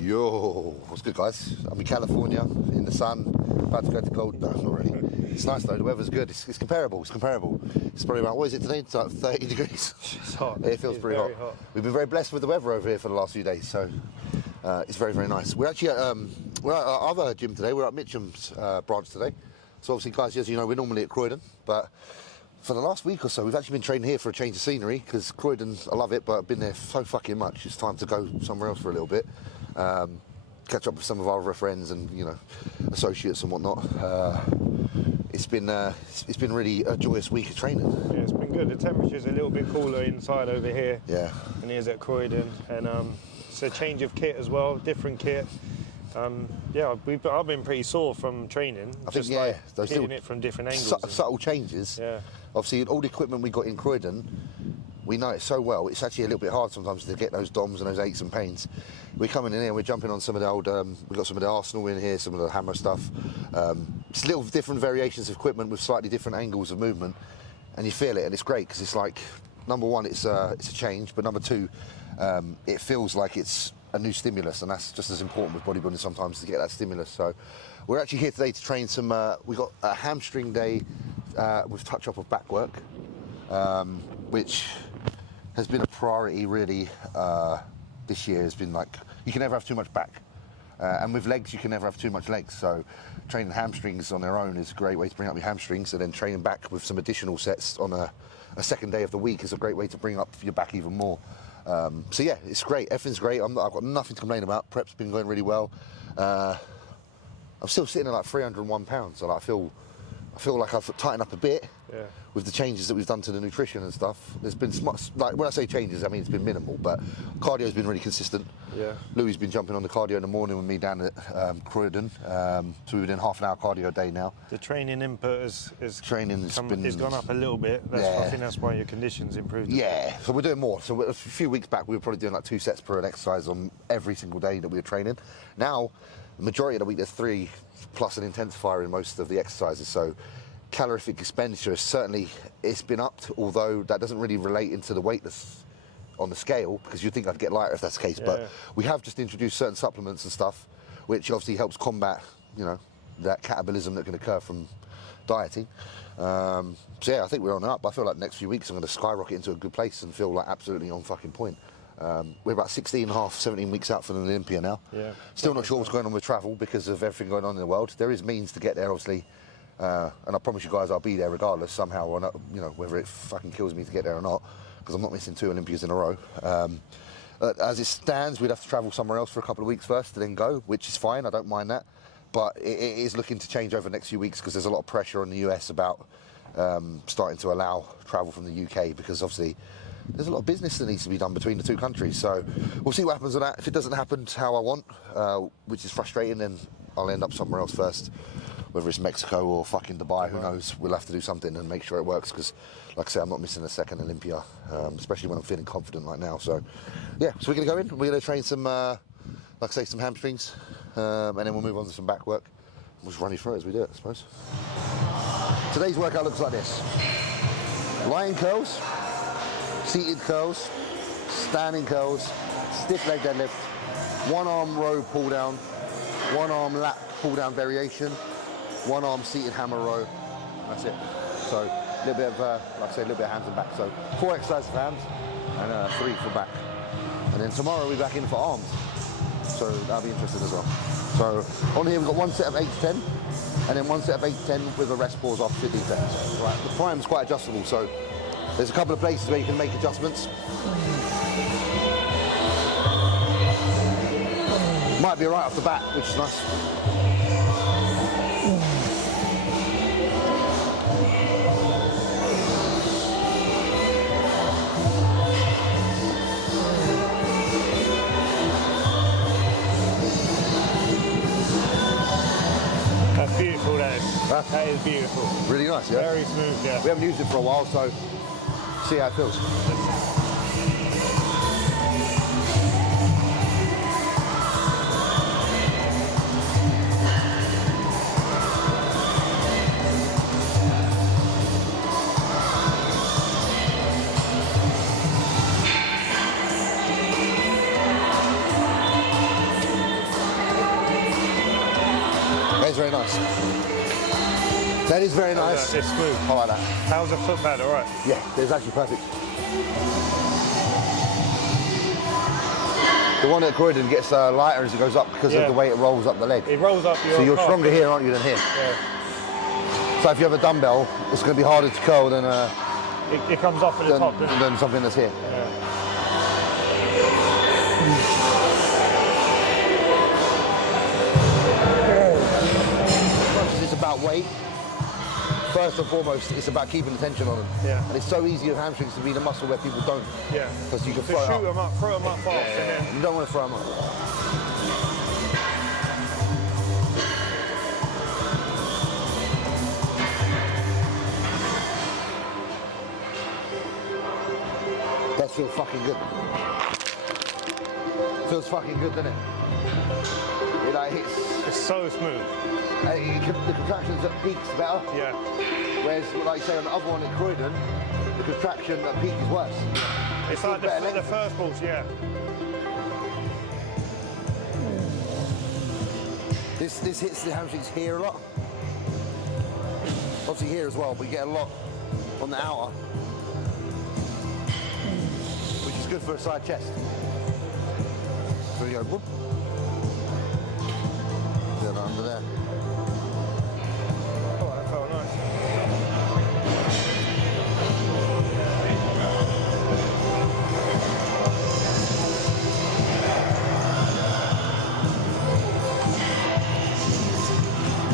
Yo, what's good, guys? I'm in California, in the sun, about to go to cold. No, not really. It's nice though, the weather's good. It's comparable, it's comparable. It's probably about, what is it today? It's like 30 degrees. It's hot. It feels pretty hot. We've been very blessed with the weather over here for the last few days, so it's very, very nice. We're actually at, we're at our other gym today. We're at Mitchum's branch today. So obviously, guys, as you know, we're normally at Croydon, but for the last week or so, we've actually been training here for a change of scenery, because Croydon, I love it, but I've been there so fucking much. It's time to go somewhere else for a little bit. Catch up with some of our other friends and, you know, associates and whatnot. It's been really a joyous week of training. Yeah, it's been good. The temperature's a little bit cooler inside over here. Yeah. Than it is at Croydon, and it's a change of kit as well, different kit. Yeah, I've been pretty sore from training. I think, yeah, like hitting it from different angles. Subtle changes. Yeah. Obviously, all the equipment we got in Croydon, we know it so well. It's actually a little bit hard sometimes to get those DOMs and those aches and pains. We're coming in here, we're jumping on some of the old, we've got some of the Arsenal in here, some of the Hammer stuff. It's little different variations of equipment with slightly different angles of movement, and you feel it, and it's great, because it's like, number one, it's a change, but number two, it feels like it's a new stimulus, and that's just as important with bodybuilding sometimes, to get that stimulus. So we're actually here today to train some, we got a hamstring day with touch-up of back work, which has been a priority really this year. Has been like, you can never have too much back, and with legs you can never have too much legs, so training hamstrings on their own is a great way to bring up your hamstrings, and then training back with some additional sets on a second day of the week is a great way to bring up your back even more. So yeah, it's great, everything's great. I've got nothing to complain about. Prep's been going really well. I'm still sitting at like 301 pounds, so like I feel like I've tightened up a bit. Yeah. With the changes that we've done to the nutrition and stuff. There's been like, when I say changes, I mean it's been minimal, but cardio's been really consistent. Yeah. Louis been jumping on the cardio in the morning with me down at Croydon, so we've been doing half an hour cardio a day now. The training input has gone up a little bit. I think that's why your condition's improved. Yeah, so we're doing more. So a few weeks back we were probably doing like 2 sets per exercise on every single day that we were training. Now, the majority of the week there's 3 plus an intensifier in most of the exercises, so calorific expenditure certainly it's been upped, although that doesn't really relate into the weight that's on the scale, because you'd think I'd get lighter if that's the case. Yeah. But we have just introduced certain supplements and stuff, which obviously helps combat, you know, that catabolism that can occur from dieting. So yeah, I think we're on up. I feel like the next few weeks I'm going to skyrocket into a good place and feel like absolutely on fucking point. We're about 16 and a half, 17 weeks out from Olympia now. Yeah. Still not sure what's going on with travel because of everything going on in the world. There is means to get there, obviously. And I promise you guys I'll be there regardless somehow, or not, you know, whether it fucking kills me to get there or not, because I'm not missing 2 Olympias in a row. As it stands, we'd have to travel somewhere else for a couple of weeks first to then go, which is fine, I don't mind that. But it is looking to change over the next few weeks, because there's a lot of pressure on the US about starting to allow travel from the UK, because obviously there's a lot of business that needs to be done between the 2 countries. So we'll see what happens with that. If it doesn't happen how I want, which is frustrating, then I'll end up somewhere else first. Whether it's Mexico or fucking Dubai, who knows? We'll have to do something and make sure it works, because, like I say, I'm not missing a second Olympia, especially when I'm feeling confident like now. So, yeah, so we're going to go in. We're going to train some, like I say, some hamstrings, and then we'll move on to some back work. We'll just run you through it as we do it, I suppose. Today's workout looks like this. Lying curls, seated curls, standing curls, stiff leg deadlift, 1 arm row pull down, 1 arm lat pull down variation, 1 arm seated hammer row. That's it. So a little bit of, like I say, a little bit of hands and back. So 4 exercises for hands and 3 for back. And then tomorrow we're back in for arms. So that'll be interesting as well. So on here we've got 1 set of 8 to 10, and then 1 set of 8 to 10 with a rest pause after 15 seconds. Right. The prime's quite adjustable, so there's a couple of places where you can make adjustments. Might be right off the bat, which is nice. That's beautiful, that is. That is beautiful. Really nice, yeah? Very smooth, yeah. We haven't used it for a while, so see how it feels. nice. That is very nice. It's smooth. I like that. How's the foot pad? All right. Yeah, it's actually perfect. The one at Croydon gets lighter as it goes up because of the way it rolls up the leg. It rolls up your So you're calf. stronger here, aren't you, than here? Yeah. So if you have a dumbbell, it's going to be harder to curl than It comes off at the top, doesn't it? than something that's here. Yeah. It's about weight. First and foremost, it's about keeping the tension on them. Yeah. And it's so easy with hamstrings to be the muscle where people don't. Yeah. Because you can To throw shoot them up, throw them up fast, and then You don't want to throw them up. That feels fucking good. Feels fucking good, doesn't it? It like hits. it's so smooth. The contractions at peak's better. Yeah. Whereas, like you say, on the other one in Croydon, the contraction at peak is worse. It's like better the length. first balls, yeah. This hits the hamstrings here a lot. Obviously here as well, but you get a lot on the outer, which is good for a side chest. So you go, whoop. Then under there. Oh, that felt nice.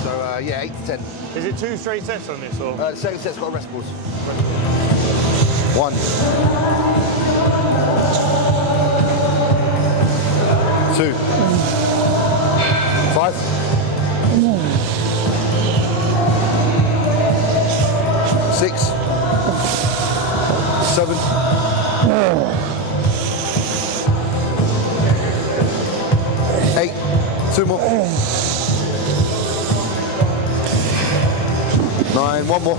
So yeah, 8 to 10. Is it 2 straight sets on this, or? The second set's got a rest pause. 1. 2. 5. 6. 7. 8. 2 more. 9. 1 more.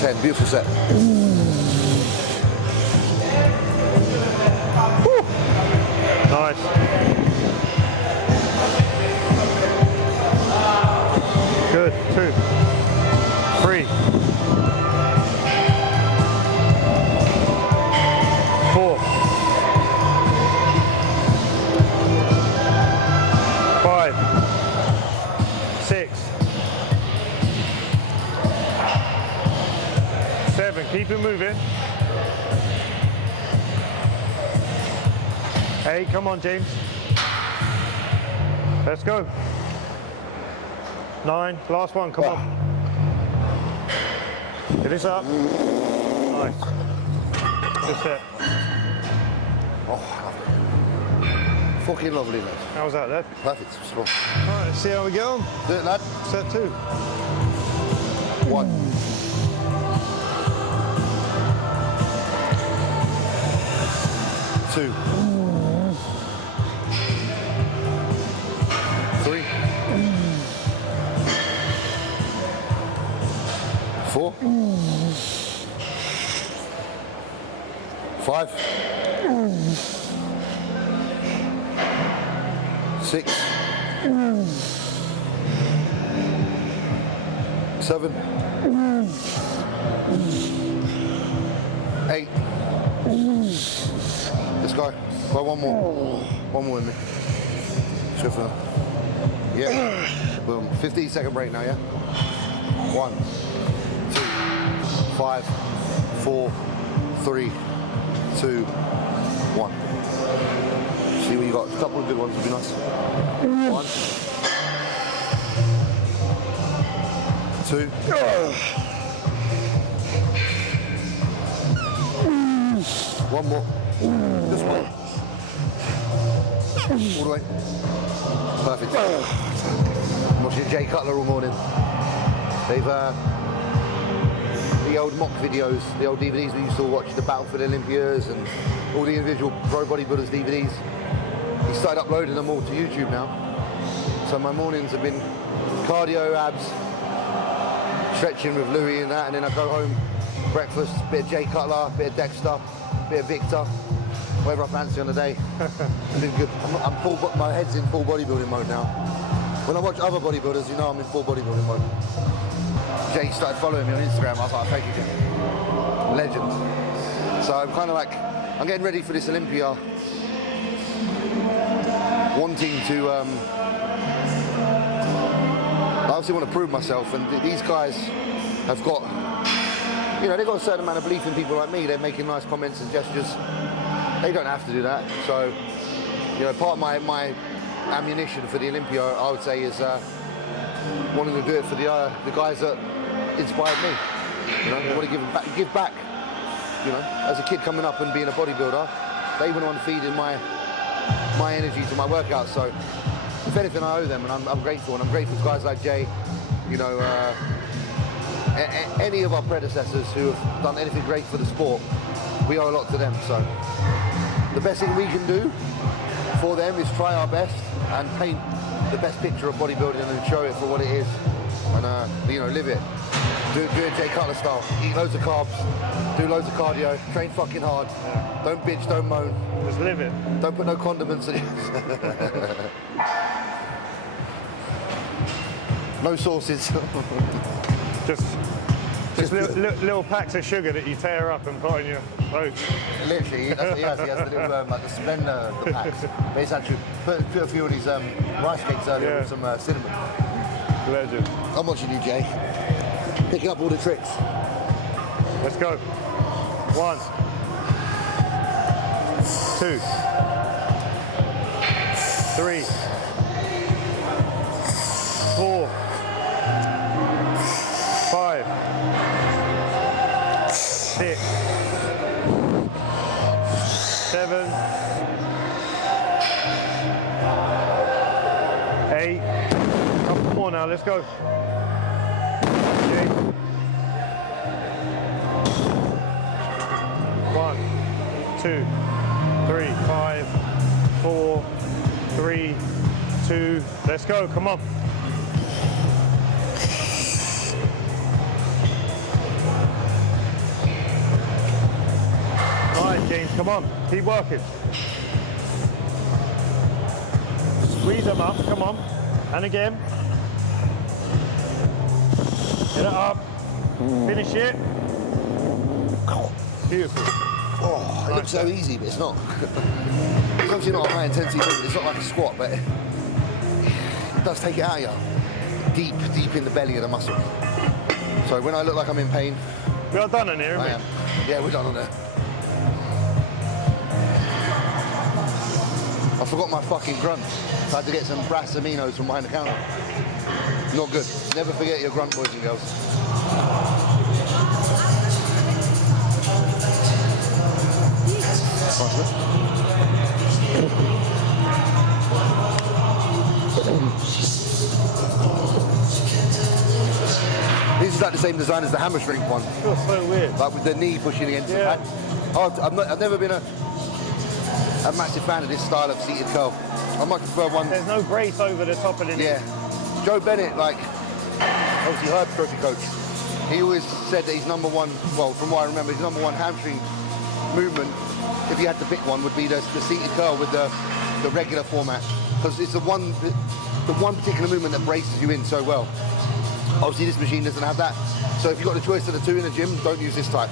10. Beautiful set. Nice. Good. 2. 3. 4. 5. 6. 7. Keep it moving. 8. Come on, James. Let's go. 9. Last one. Come on. Get this up. Nice. Good set. Oh, lovely. Fucking lovely, mate. How's that, lad? Perfect. Strong. All right, let's see how we go on. Do it, lad. Set 2. 1. 2. 3. 4. 5. 6. 7. 8. Let's go. Go one more. One more with me. Let's go for that. Yeah. Boom. 15-second break now, yeah? 1, 2, 5, 4, 3, 2, 1. See what you got. A couple of good ones would be nice. 1, 2. One more. This way. All the way. Perfect. I'm watching Jay Cutler all morning. They've the old mock videos, the old DVDs we used to watch, the Battle for the Olympias and all the individual pro bodybuilders DVDs. He started uploading them all to YouTube now. So my mornings have been cardio, abs, stretching with Louis and that, and then I go home, breakfast, bit of Jay Cutler, bit of Dexter, bit of Victor. whatever I fancy on the day. It's been good. My head's in full bodybuilding mode now. When I watch other bodybuilders, you know I'm in full bodybuilding mode. Jay started following me on Instagram. I was like, thank you, Jay. Legend. So I'm kind of like, I'm getting ready for this Olympia. Wanting to, I obviously want to prove myself, and these guys have got, you know, they've got a certain amount of belief in people like me. They're making nice comments and gestures. They don't have to do that. So, you know, part of my ammunition for the Olympia, I would say, is wanting to do it for the guys that inspired me. You know, I want to give back. You know, as a kid coming up and being a bodybuilder, they went on feeding my energy to my workouts. So, if anything, I owe them, and I'm grateful. And I'm grateful to guys like Jay, you know, any of our predecessors who have done anything great for the sport. We owe a lot to them. So, the best thing we can do for them is try our best and paint the best picture of bodybuilding and show it for what it is, and you know, live it. Do it Jay Cutler style. Eat loads of carbs, do loads of cardio, train fucking hard. Yeah. Don't bitch, don't moan. Just live it. Don't put no condiments in it. No sauces. just little packs of sugar that you tear up and put on your oats. Literally, he has the little like the Splendor, the packs. But he's actually put a few of these rice cakes earlier with some cinnamon. Legend. I'm watching you, Jay. Picking up all the tricks. Let's go. 1, 2, 3, 4, 5, 6, 7, 8. Couple more now. Let's go. 1, 2, 3, 5, 4, 3, 2. Let's go. Come on. All right, James. Come on. Keep working. Squeeze them up. Come on. And again. Get it up. Finish it. Beautiful. Oh, it looks so easy, but it's not. It's obviously not a high intensity movement. It's not like a squat, but it does take it out of you. Deep in the belly of the muscle. So when I look like I'm in pain, we are done on here, I am. Yeah, we're done on there. I forgot my fucking grunt. I had to get some brass aminos from behind the counter. Not good. Never forget your grunt, boys and girls. This is like the same design as the hamstring one. It feels so weird. Like with the knee pushing against the pad. I've never been a massive fan of this style of seated curl. I much prefer one. There's no brace over the top of the knee. Yeah. Joe Bennett, like, obviously hypertrophy coach, he always said that his number one, well, from what I remember, his number one hamstring movement, if you had to pick one, would be the seated curl with the regular format, because it's the one particular movement that braces you in so well. Obviously, this machine doesn't have that. So if you've got the choice of the two in the gym, don't use this type.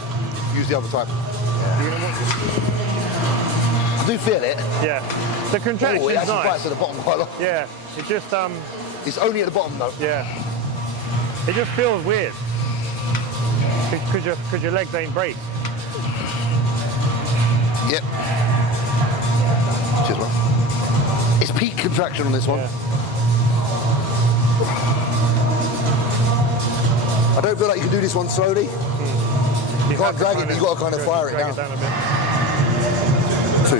Use the other type. Yeah. I do feel it. Yeah. The contraction it is actually nice. bites at the bottom quite a lot. Yeah. It just It's only at the bottom though. Yeah. It just feels weird. Because your legs ain't braced. Yep. Cheers, man. It's peak contraction on this one. Yeah. I don't feel like you can do this one slowly. You can't drag it, you've got to kind of fire it down. Drag it down a bit. 2,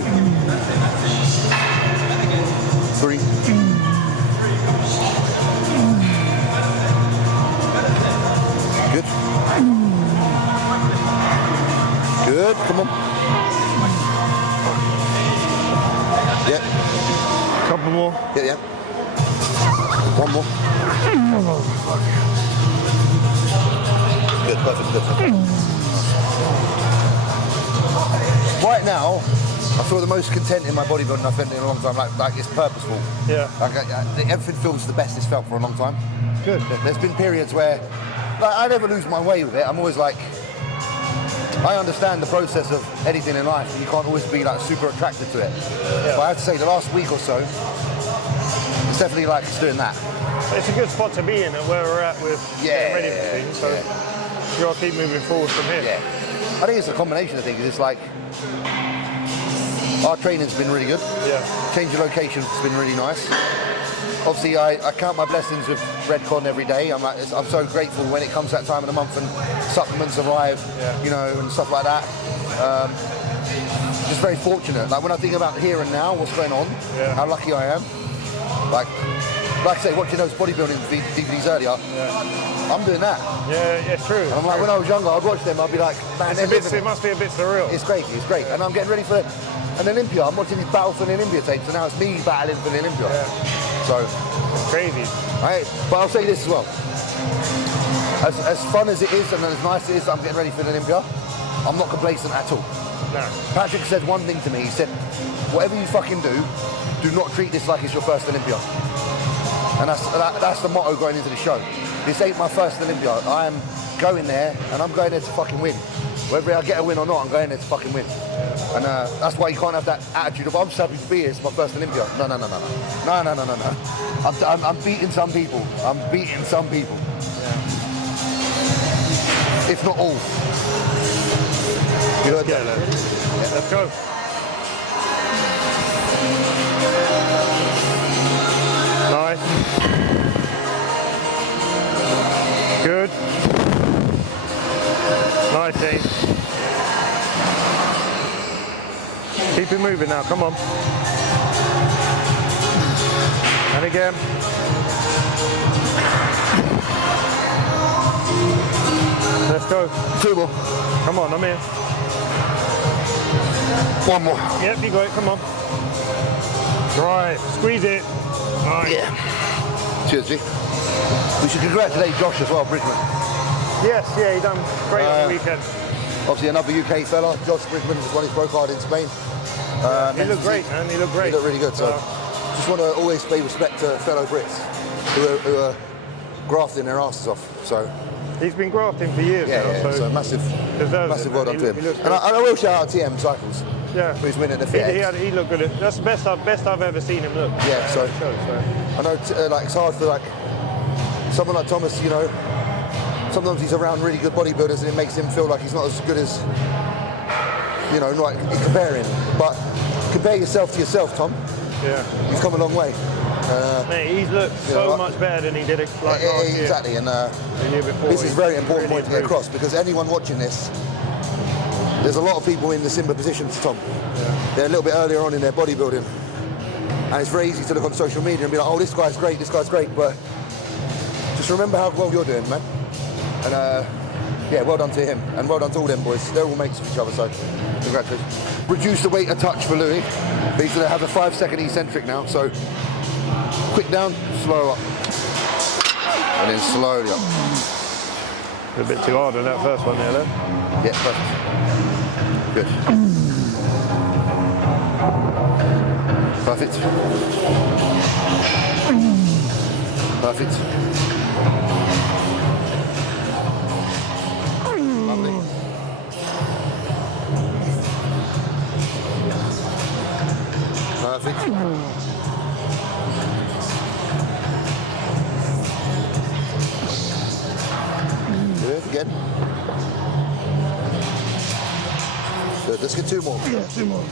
3. Good. Good, come on. Yeah. Couple more. Yeah. One more. Good, perfect. Right now, I feel the most content in my bodybuilding I've been in a long time. Like it's purposeful. Yeah. Like everything feels the best it's felt for a long time. Good. There's been periods where, like, I never lose my way with it. I'm always like, I understand the process of anything in life, and you can't always be like super attracted to it. Yeah. But I have to say, the last week or so, it's definitely like it's doing that. It's a good spot to be in at where we're at with getting ready for things. So you got to keep moving forward from here. Yeah. I think it's a combination of things. It's like our training's been really good. Yeah. Change of location has been really nice. Obviously, I count my blessings with Redcon every day. I'm so grateful when it comes that time of the month and supplements arrive, you know, and stuff like that. Just very fortunate. Like when I think about here and now, what's going on, how lucky I am. Like I say, watching those bodybuilding DVDs earlier, I'm doing that. Yeah, it's true. And I'm like, when I was younger, I'd watch them. I'd be like, man, it must be a bit surreal. It's great. It's great. And I'm getting ready for an Olympia. I'm watching these battle for the Olympia tapes, and now it's me battling for the Olympia. Yeah. So it's crazy. But I'll say this as well. As fun as it is and as nice as it is that I'm getting ready for the Olympia, I'm not complacent at all. No. Patrick said one thing to me. He said, whatever you fucking do not treat this like it's your first Olympia. And that's the motto going into the show. This ain't my first Olympia. I am going there, and I'm going there to fucking win. Whether I get a win or not, I'm going there to fucking win. And that's why you can't have that attitude of, I'm just happy to be here, it's my first Olympia. No. I'm beating some people. I'm beating some people. Yeah. If not all. You heard that? Yeah. Let's go. Nice. Good. Nice, James. Keep it moving now, come on. And again. Let's go. 2 more. Come on, I'm here. 1 more. Yep, you got it, come on. Right, squeeze it. Nice. Yeah. Cheers, G. We should congratulate Josh as well, Bridgman. Yes, yeah, he done great on the weekend. Obviously another UK fella, Josh Bridgman, just won his pro card in Spain. He looked great, man, he looked great. He looked really good, so just want to always pay respect to fellow Brits who are grafting their asses off. So he's been grafting for years now, so massive well done to him. And I will shout out TM Cycles, who's winning the fit. He looked good. That's the best I've ever seen him look. Yeah, so I know like it's hard for like someone like Thomas, you know. Sometimes he's around really good bodybuilders and it makes him feel like he's not as good as, you know, like comparing. But compare yourself to yourself, Tom. Yeah. You've come a long way. Mate, he's looked so much better than he did like last year. Exactly, and the year before. This is a very important point to get across because anyone watching this, there's a lot of people in the similar position to Tom. Yeah. They're a little bit earlier on in their bodybuilding. And it's very easy to look on social media and be like, oh, this guy's great, but just remember how well you're doing, man. And yeah, well done to him, and well done to all them boys. They're all mates of each other, so congratulations. Reduce the weight a touch for Louis, but he's going to have a 5-second eccentric now, so quick down, slow up, and then slowly up. A bit too hard on that first one there, though. Yeah, perfect. Perfect. Perfect. Perfect. Good, again. Good, let's get 2 more. Yeah, 2 more.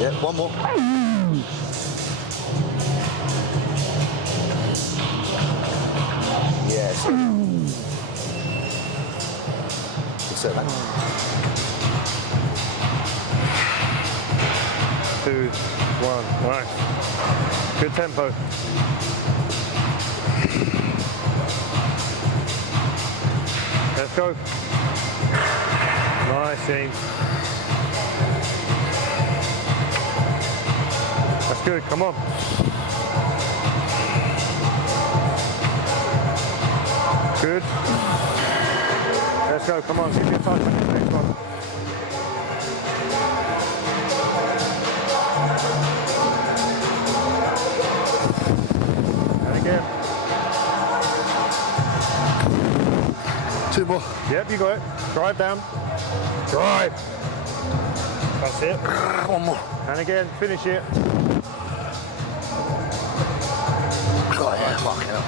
Yeah, 1 more. Yes. That's it, man. 2, 1, right. Good tempo. Let's go. Nice, James. That's good, come on. Good. Let's go, come on, give me a touch on the next one. And again. 2 more. Yep, you got it. Drive down. Drive. That's it. 1 more. And again, finish it. Oh yeah, fucking hell.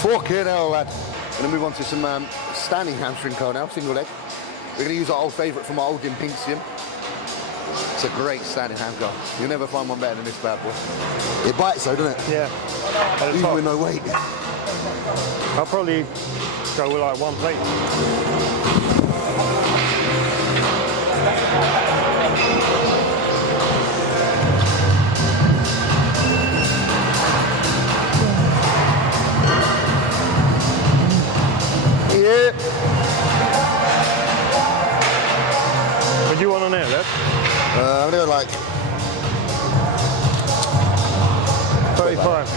Fucking hell, lad. We're going to move on to some standing hamstring curl now, single leg. We're going to use our old favourite from our old gym, Pink Gym. It's a great standing ham curl. You'll never find one better than this bad boy. It bites though, doesn't it? Yeah. At the Even top. with no weight. I'll probably go with like 1 plate. Yeah. What do you want on there, Lev? I'm going to go like 35.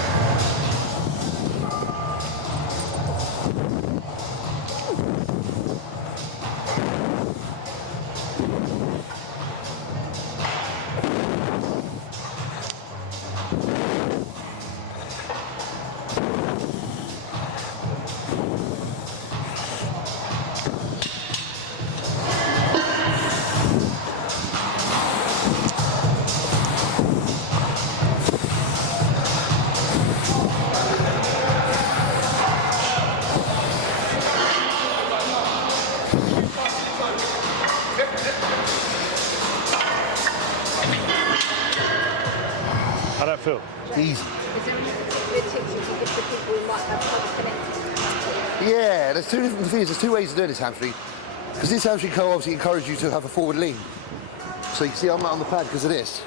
How'd that feel? easy. Is there any particular tips you can give to people who might have trouble connecting? Yeah, there's 2 different things. There's 2 ways of doing this hamstring. Because this hamstring curl obviously encourages you to have a forward lean. So you can see I'm not on the pad because of this.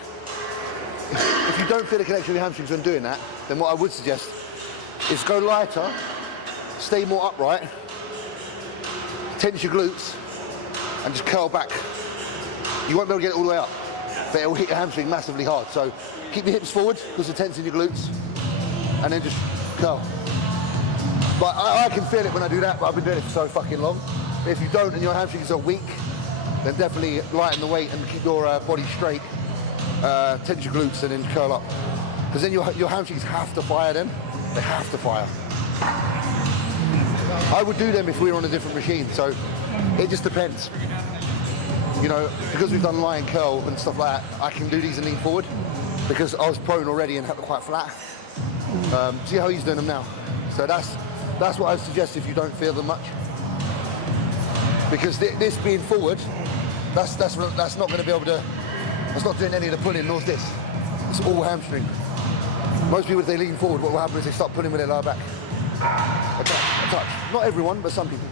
If you don't feel the connection with your hamstrings when doing that, then what I would suggest is go lighter, stay more upright, tense your glutes, and just curl back. You won't be able to get it all the way up, but it will hit your hamstring massively hard. So keep your hips forward because you're tensing your glutes, and then just curl. But I can feel it when I do that, but I've been doing it for so fucking long. If you don't and your hamstrings are weak, then definitely lighten the weight and keep your body straight. Tense your glutes and then curl up. Because then your hamstrings have to fire then. They have to fire. I would do them if we were on a different machine, so it just depends. You know, because we've done lie and curl and stuff like that, I can do these and lean forward because I was prone already and quite flat. See how he's doing them now. So that's what I suggest if you don't feel them much. Because this being forward, that's not going to be able to. That's not doing any of the pulling, nor this. It's all hamstring. Most people, if they lean forward, what will happen is they start pulling with their lower back. A touch. Not everyone, but some people.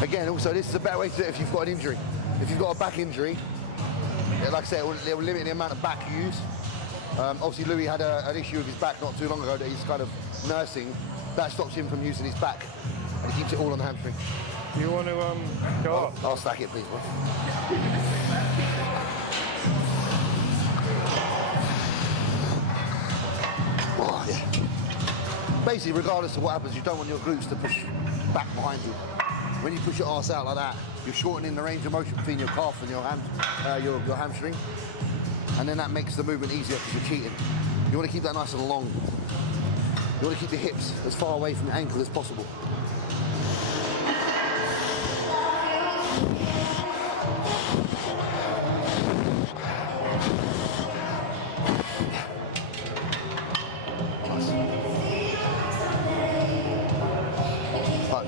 Again, also, this is a better way to do it if you've got an injury. If you've got a back injury, yeah, like I said, it will limit the amount of back you use. Obviously, Louis had an issue with his back not too long ago that he's kind of nursing. That stops him from using his back, and he keeps it all on the hamstring. You want to go up? I'll stack it, please, bro. Oh, yeah. Basically, regardless of what happens, you don't want your glutes to push back behind you. When you push your arse out like that, you're shortening the range of motion between your calf and your hamstring, and then that makes the movement easier because you're cheating. You want to keep that nice and long. You want to keep the hips as far away from your ankle as possible.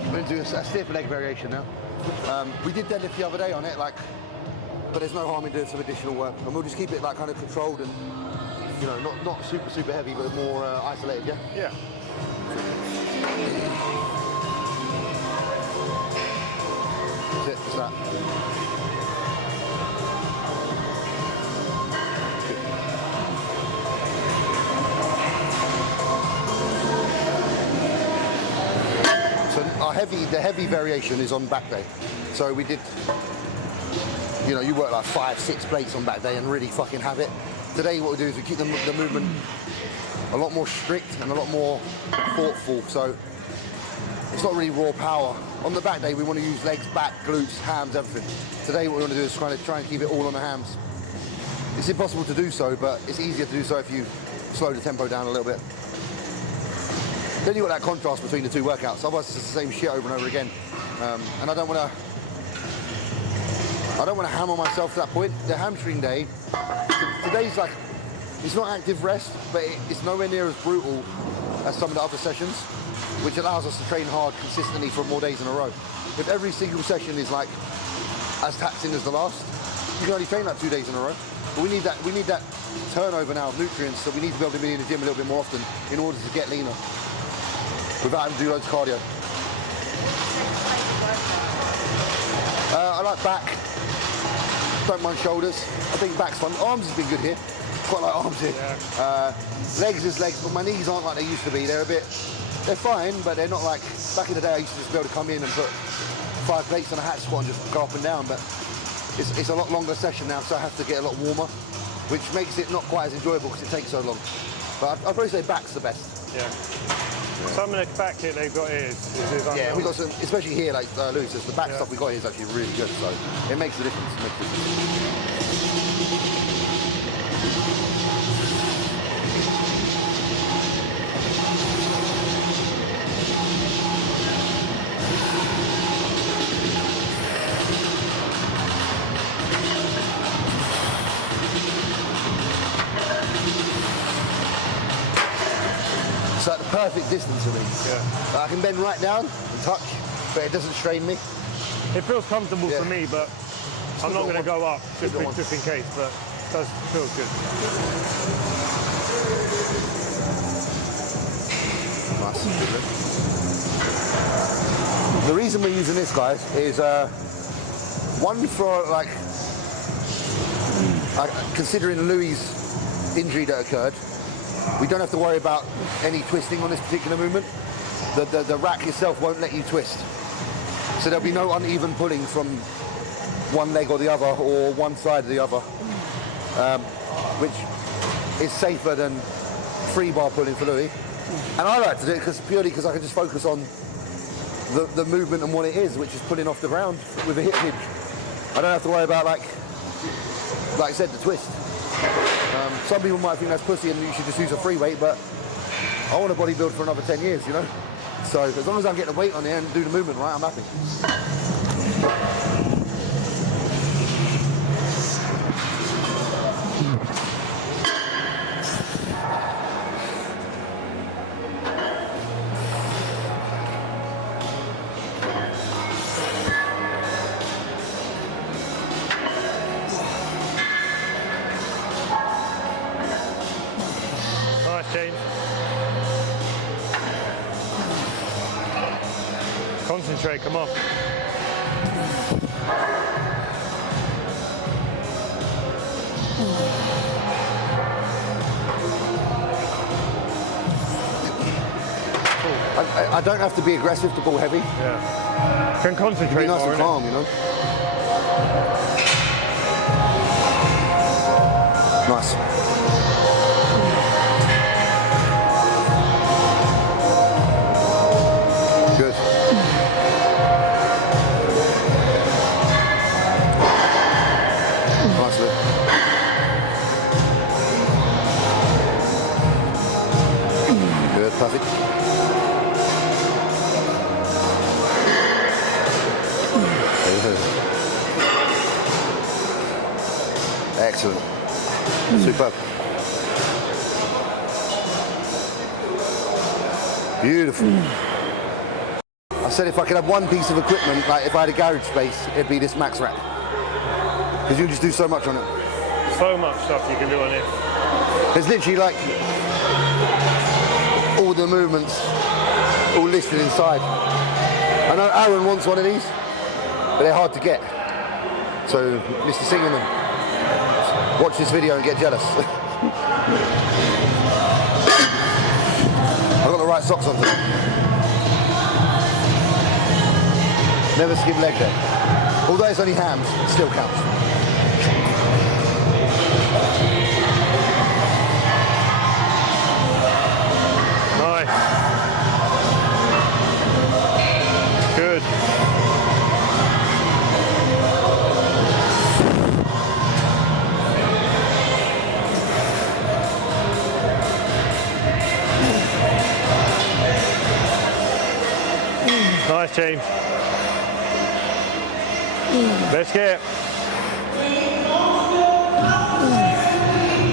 We're going to do a stiff leg variation now. We did deadlift the other day on it, but there's no harm in doing some additional work, and we'll just keep it kind of controlled and, you know, not super heavy, but more isolated. Yeah. Yeah. That's it. Just that. So the heavy variation is on back day. So we did, you know, you work like 5-6 plates on back day and really fucking have it. Today what we do is we keep the movement a lot more strict and a lot more thoughtful, so it's not really raw power. On the back day we want to use legs, back, glutes, hams, everything. Today what we want to do is try and keep it all on the hams. It's impossible to do so, but it's easier to do so if you slow the tempo down a little bit. Then you've got that contrast between the two workouts, otherwise it's just the same shit over and over again. And I don't want to hammer myself to that point. The hamstring day, today's like, it's not active rest, but it's nowhere near as brutal as some of the other sessions, which allows us to train hard consistently for more days in a row. If every single session is like as taxing as the last, you can only train like 2 days in a row. But we need that turnover now of nutrients, so we need to be able to be in the gym a little bit more often in order to get leaner without having to do loads of cardio. I like back, don't mind shoulders. I think back's fun. Arms has been good here. Quite like arms here. Yeah. Legs is legs, but my knees aren't like they used to be. They're fine, but they're not like, back in the day I used to just be able to come in and put 5 plates on a hat squat and just go up and down, but it's a lot longer session now, so I have to get a lot warmer, which makes it not quite as enjoyable because it takes so long. But I'd probably say back's the best. Yeah. Some of the back kit they've got here is yeah, we got some, especially here, like Lewis says, the back stuff we got here is actually really good, so it makes a difference. It's like the perfect distance for me. Yeah. I can bend right down and touch, but it doesn't strain me. It feels comfortable for me, but I'm not going to go up just in case, but it does feel good. Nice. The reason we're using this, guys, is one for like considering Louis' injury that occurred. We don't have to worry about any twisting on this particular movement. The rack itself won't let you twist. So there'll be no uneven pulling from one leg or the other, or one side or the other, which is safer than free bar pulling for Louis. And I like to do it purely because I can just focus on the movement and what it is, which is pulling off the ground with a hip hinge. I don't have to worry about, like I said, the twist. Some people might think that's pussy and you should just use a free weight, but I want to bodybuild for another 10 years, you know? So as long as I can get the weight on there and do the movement right, I'm happy. Concentrate, come on. I don't have to be aggressive to pull heavy. Yeah. Can concentrate be nice more, and calm, you know? Nice. Good. Nicely. Good, perfect. Excellent. Superb. Beautiful. I said if I could have one piece of equipment, like if I had a garage space, it'd be this max rack. Because you can just do so much on it. So much stuff you can do on it. There's literally like all the movements all listed inside. I know Aaron wants one of these, but they're hard to get. So Mr. Singerman, watch this video and get jealous. I've got the right socks on today. Never skip leg day. Although it's only hams, it still counts. Nice. Good. Nice, James. Let's get it.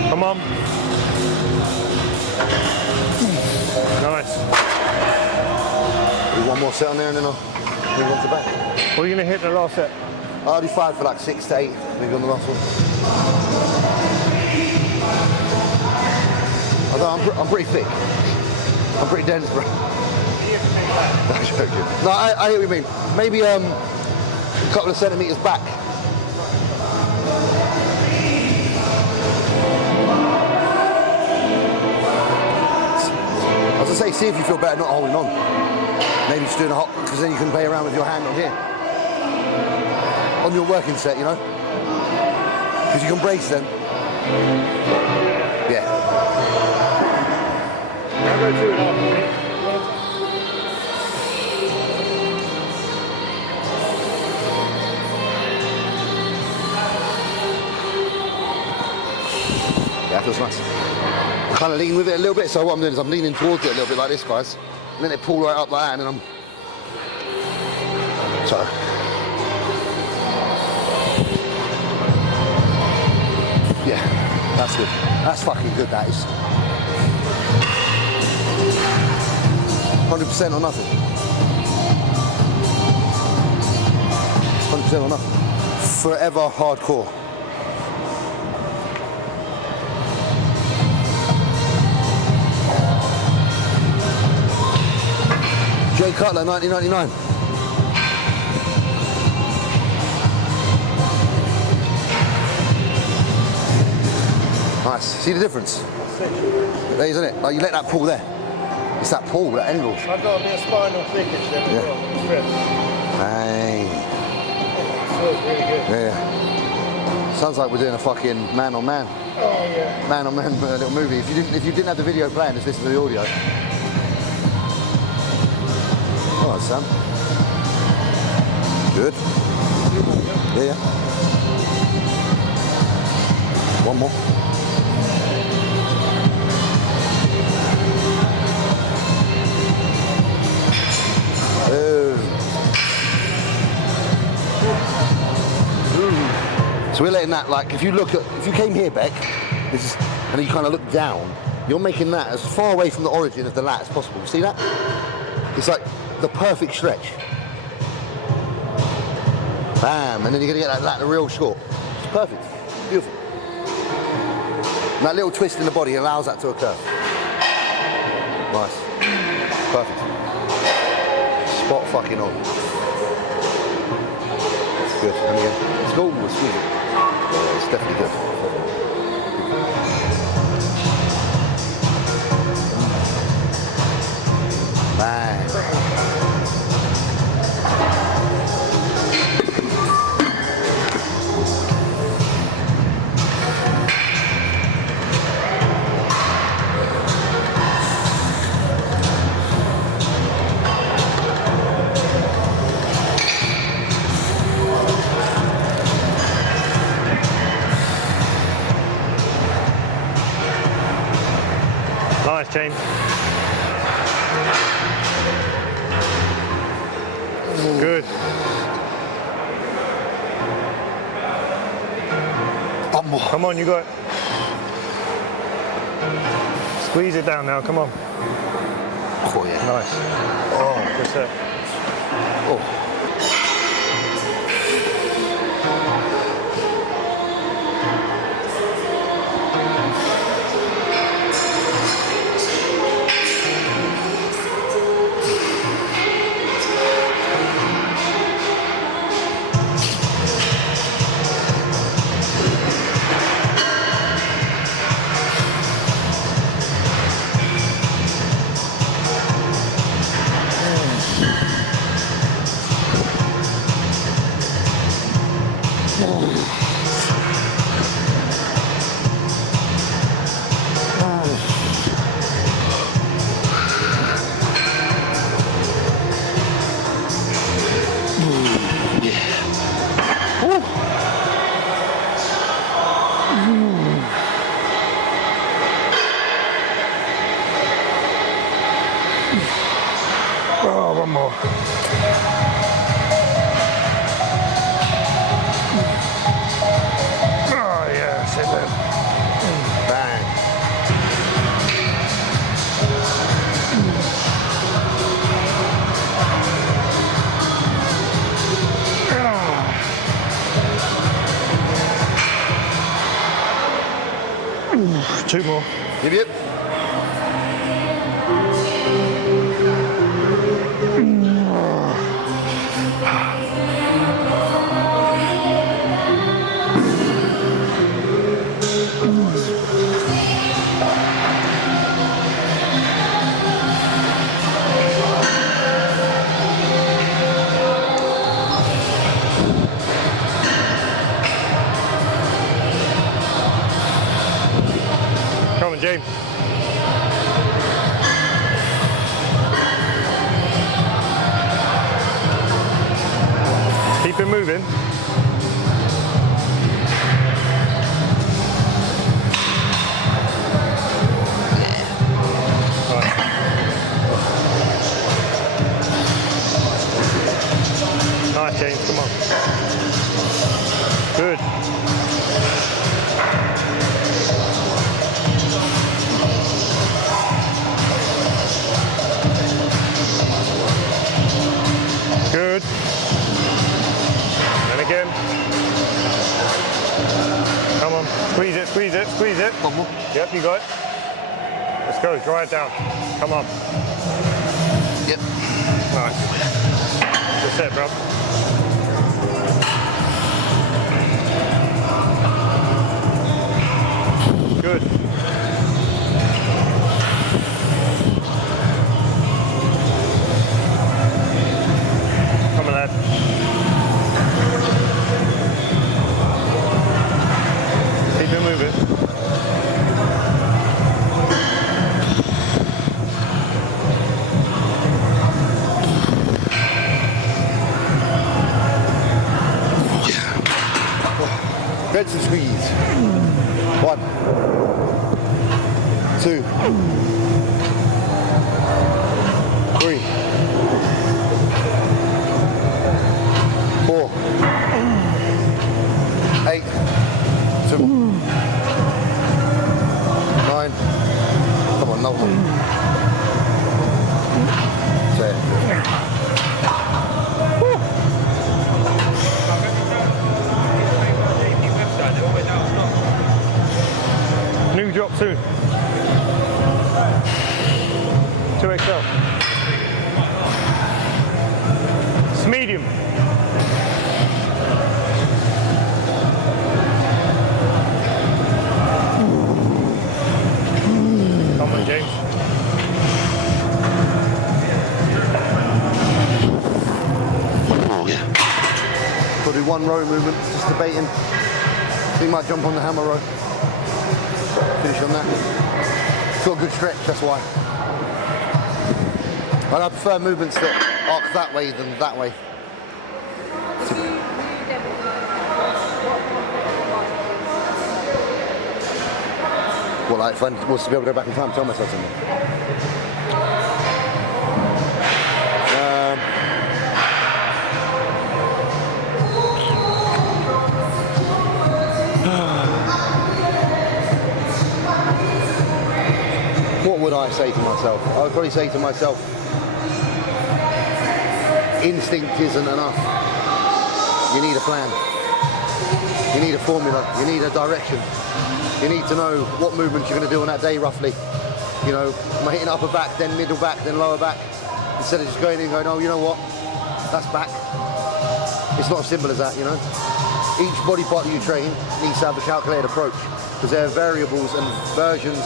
Come on. Nice. Do one more set on there and then I'll move on to back. What are you going to hit in the last set? I already fired for like 6 to 8, maybe on the last one. Although I'm pretty thick. I'm pretty dense, bro. No, I'm joking. No, I hear what you mean. Maybe a couple of centimetres back. I was gonna say, see if you feel better not holding on. Maybe just doing a hop, because then you can play around with your hand on here. On your working set, you know? Because you can brace then. Yeah. I'll go 2.5. Yeah, that feels nice. Kind of lean with it a little bit, so what I'm doing is I'm leaning towards it a little bit like this, guys. And then it pull right up like that, and then I'm... So... Yeah, that's good. That's fucking good, that is. 100% or nothing. 100% or nothing. Forever hardcore. Jay Cutler, 1999. Nice. See the difference? There, isn't it? Like you let that pull there. It's that pull, that angle. I've got a bit of spinal thickness there as well. Bang. It feels really good. Yeah. Sounds like we're doing a fucking man on man. Oh yeah. Man on man little movie. If you didn't have the video playing, just listen to the audio. All right, Sam. Good. Yeah, yeah. One more. So we're letting that, like, if you came here, Beck, and you kind of look down, you're making that as far away from the origin of the lat as possible. See that? It's like the perfect stretch. Bam, and then you're gonna get that lat real short. It's perfect, beautiful. And that little twist in the body allows that to occur. Nice, perfect. Spot fucking on. Good, and again, let's go, let's squeeze it. Yeah, it's definitely good. Bang. Nice, James. Good. One more. Come on, you got it. Squeeze it down now, come on. Oh, yeah. Nice. Oh, good set. Oh. more. Oh yeah, that's it then. Bang. Two more. Yep, yep. Come on, James. Keep it moving. Right. Nice, James. Come on. Good. Good. And again. Come on. Squeeze it, squeeze it, squeeze it. One more. Yep, you got it. Let's go. Dry it down. Come on. Yep. Nice. That's it, bro. Good. Come on, lad. Keep it moving. Rinse and squeeze. 1, 2, 3, 4, 8, 2, 9. Come on, another one. 10. New drop soon. 2XL. It's medium. Come on, James. Oh, yeah. We'll do one row movement, just debating. We might jump on the hammer row. Finish on that. It's got a good stretch, that's why. And I prefer movements that arc that way than that way. Well, like if I was to be able to go back in time, tell myself something. What would I say to myself? I would probably say to myself, instinct isn't enough. You need a plan. You need a formula. You need a direction. You need to know what movements you're going to do on that day roughly. You know, am I hitting upper back, then middle back, then lower back? Instead of just going in and going, oh, you know what? That's back. It's not as simple as that, you know? Each body part that you train needs to have a calculated approach because there are variables and versions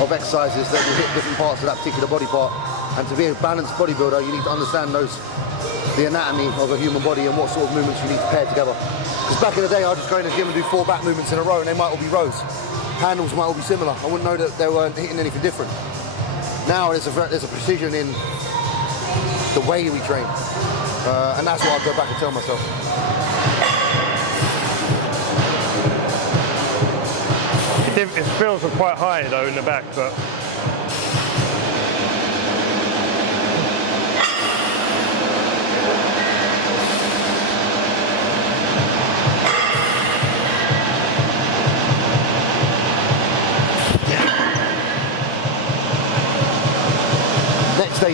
of exercises that will hit different parts of that particular body part. And to be a balanced bodybuilder, you need to understand the anatomy of a human body and what sort of movements you need to pair together. Because back in the day, I'd just go in the gym and do 4 back movements in a row, and they might all be rows. Handles might all be similar. I wouldn't know that they weren't hitting anything different. Now there's a precision in the way we train, and that's what I'd go back and tell myself. It feels quite high though in the back, but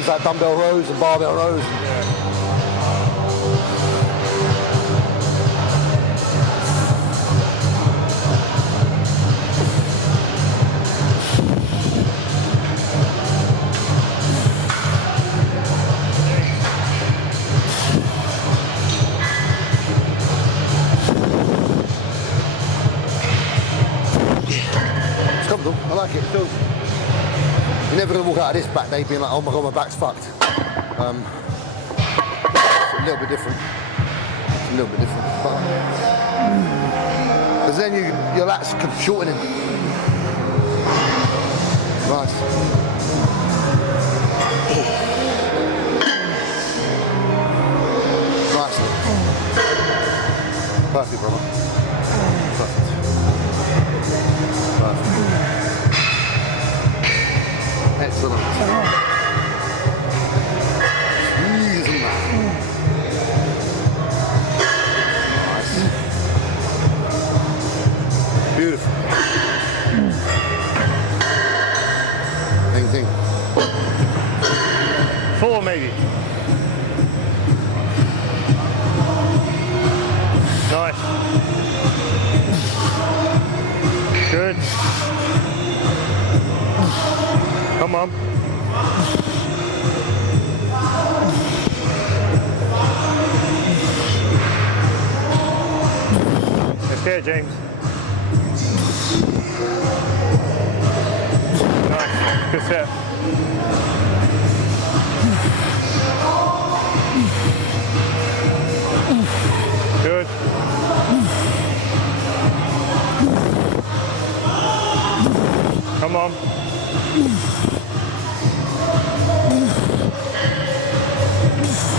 It's like dumbbell rows and barbell rows. It's comfortable. I like it. It feels. You're never going to walk out of this back day being like, oh my god, my back's fucked. It's a little bit different. It's a little bit different. Because then your lats can shorten it. Nice. Nice. Perfect, brother. Perfect. Perfect. Excellent. Easy, man. Nice. Beautiful. Anything. 4 maybe. Nice. Good. Come on. Let's get it, James. Nice. Good set. Good. Come on.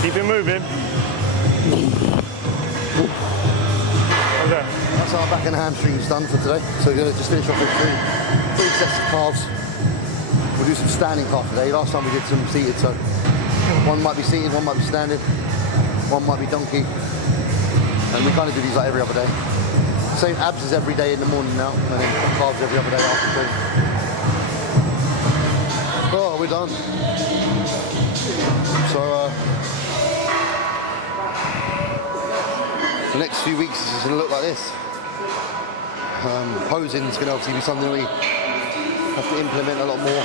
Keep it moving. How's that? That's our back and hamstrings done for today. So we're going to just finish off with three sets of calves. We'll do some standing calf today. Last time we did some seated, so one might be seated, one might be standing, one might be donkey. And we kind of do these like every other day. Same abs as every day in the morning now, and then calves every other day after too. Oh, we're done. So the next few weeks is going to look like this. Posing is going to obviously be something we have to implement a lot more.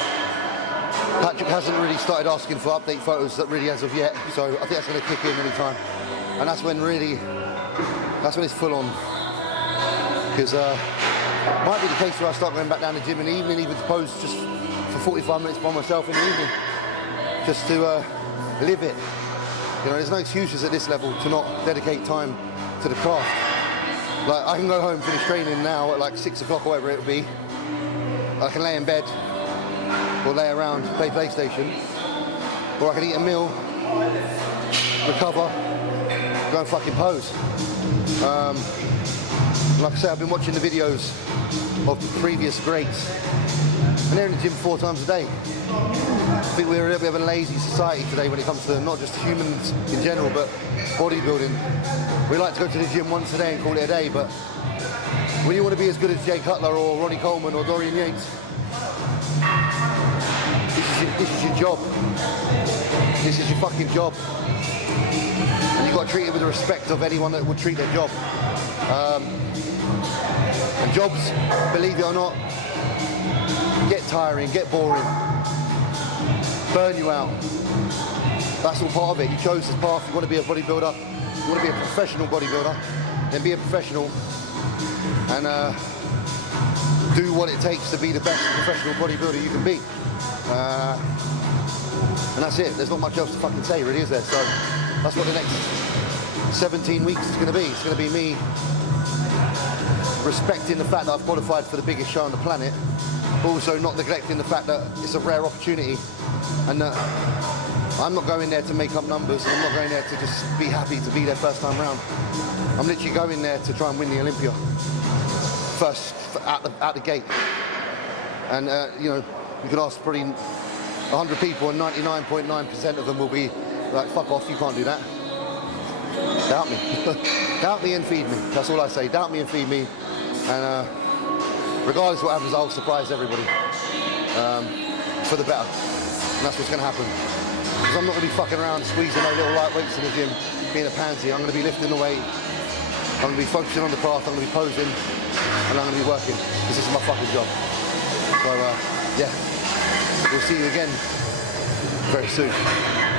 Patrick hasn't really started asking for update photos that really as of yet, so I think that's going to kick in any time. And that's when it's full on. Because might be the case where I start going back down the gym in the evening, even to pose just for 45 minutes by myself in the evening, just to live it. You know, there's no excuses at this level to not dedicate time to the craft. Like, I can go home, finish training now at like 6 o'clock or whatever it will be. I can lay in bed or lay around, play PlayStation, or I can eat a meal, recover, go and fucking pose. Like I say, I've been watching the videos of the previous greats, and they're in the gym 4 times a day. I think we're a little bit of a lazy society today when it comes to not just humans in general, but bodybuilding. We like to go to the gym once a day and call it a day, but when you want to be as good as Jay Cutler or Ronnie Coleman or Dorian Yates, this is your job. This is your fucking job. And you've got to treat it with the respect of anyone that would treat their job. And jobs, believe it or not, get tiring, get boring, burn you out. That's all part of it. You chose this path, you want to be a bodybuilder, you want to be a professional bodybuilder, then be a professional and do what it takes to be the best professional bodybuilder you can be. And that's it. There's not much else to fucking say, really, is there? So that's what the next 17 weeks is going to be. It's going to be me respecting the fact that I've qualified for the biggest show on the planet, but also not neglecting the fact that it's a rare opportunity and that I'm not going there to make up numbers. I'm not going there to just be happy to be there first time round. I'm literally going there to try and win the Olympia first out the gate. And you know, you can ask probably 100 people and 99.9% of them will be like, fuck off, you can't do that. Doubt me. Doubt me and feed me. That's all I say. Doubt me and feed me. And regardless of what happens, I'll surprise everybody for the better. And that's what's going to happen. Because I'm not going to be fucking around squeezing no little light weights in the gym, being a pansy. I'm going to be lifting the weight. I'm going to be focusing on the craft. I'm going to be posing, and I'm going to be working. This is my fucking job. So yeah, we'll see you again very soon.